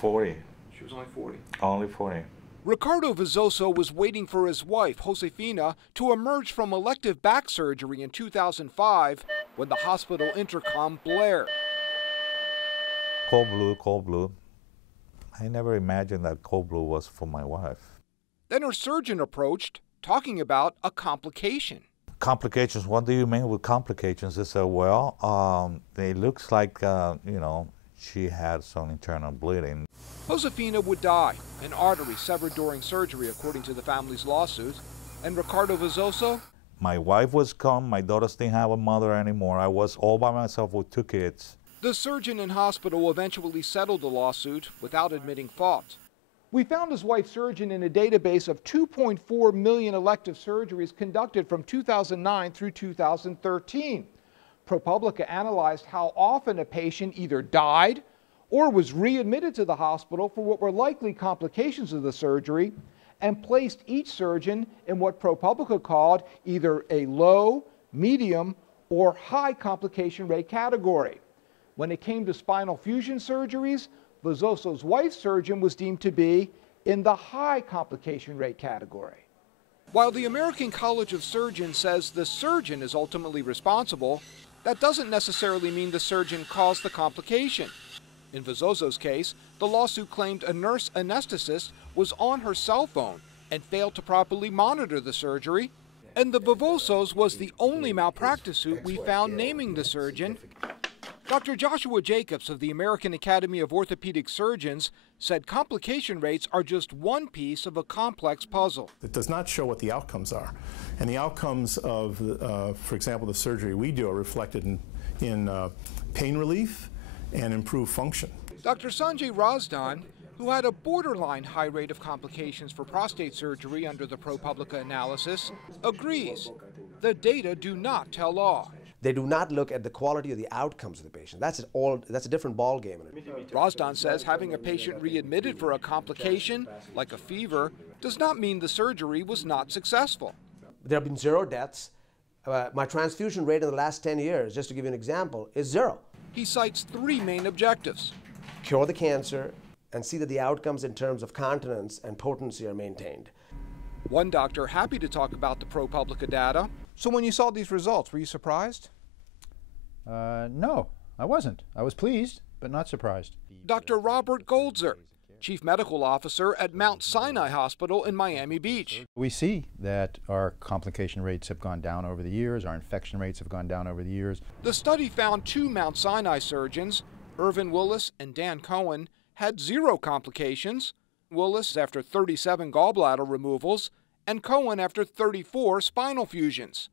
40. She was only 40. Only 40. Ricardo Vizzoso was waiting for his wife, Josefina, to emerge from elective back surgery in 2005 when the hospital intercom blared. Cold blue, cold blue. I never imagined that cold blue was for my wife. Then her surgeon approached, talking about a complication. Complications, what do you mean with complications? They said, well, it looks like, she had some internal bleeding. Josefina would die, an artery severed during surgery, according to the family's lawsuit. And Ricardo Vizzoso? My wife was gone, my daughters didn't have a mother anymore. I was all by myself with 2 kids. The surgeon and hospital eventually settled the lawsuit without admitting fault. We found his wife's surgeon in a database of 2.4 million elective surgeries conducted from 2009 through 2013. ProPublica analyzed how often a patient either died or was readmitted to the hospital for what were likely complications of the surgery, and placed each surgeon in what ProPublica called either a low, medium, or high complication rate category. When it came to spinal fusion surgeries, Vizzoso's wife's surgeon was deemed to be in the high complication rate category. While the American College of Surgeons says the surgeon is ultimately responsible, that doesn't necessarily mean the surgeon caused the complication. In Vizzoso's case, the lawsuit claimed a nurse anesthetist was on her cell phone and failed to properly monitor the surgery, and the Vizzosos was the only malpractice suit we found naming the surgeon. Dr. Joshua Jacobs of the American Academy of Orthopedic Surgeons said complication rates are just one piece of a complex puzzle. It does not show what the outcomes are. And the outcomes of, for example, the surgery we do are reflected in pain relief and improved function. Dr. Sanjay Razdan, who had a borderline high rate of complications for prostate surgery under the ProPublica analysis, agrees the data do not tell all. They do not look at the quality of the outcomes of the patient. That's a different ballgame. Razdan says having a patient readmitted for a complication, like a fever, does not mean the surgery was not successful. There have been 0 deaths. My transfusion rate in the last 10 years, just to give you an example, is 0. He cites 3 main objectives: cure the cancer and see that the outcomes in terms of continence and potency are maintained. One doctor happy to talk about the ProPublica data. So when you saw these results, were you surprised? No, I wasn't. I was pleased, but not surprised. Dr. Robert Goldzer, Chief Medical Officer at Mount Sinai Hospital in Miami Beach. We see that our complication rates have gone down over the years, our infection rates have gone down over the years. The study found 2 Mount Sinai surgeons, Irvin Willis and Dan Cohen, had 0 complications. Willis after 37 gallbladder removals, and Cohen after 34 spinal fusions.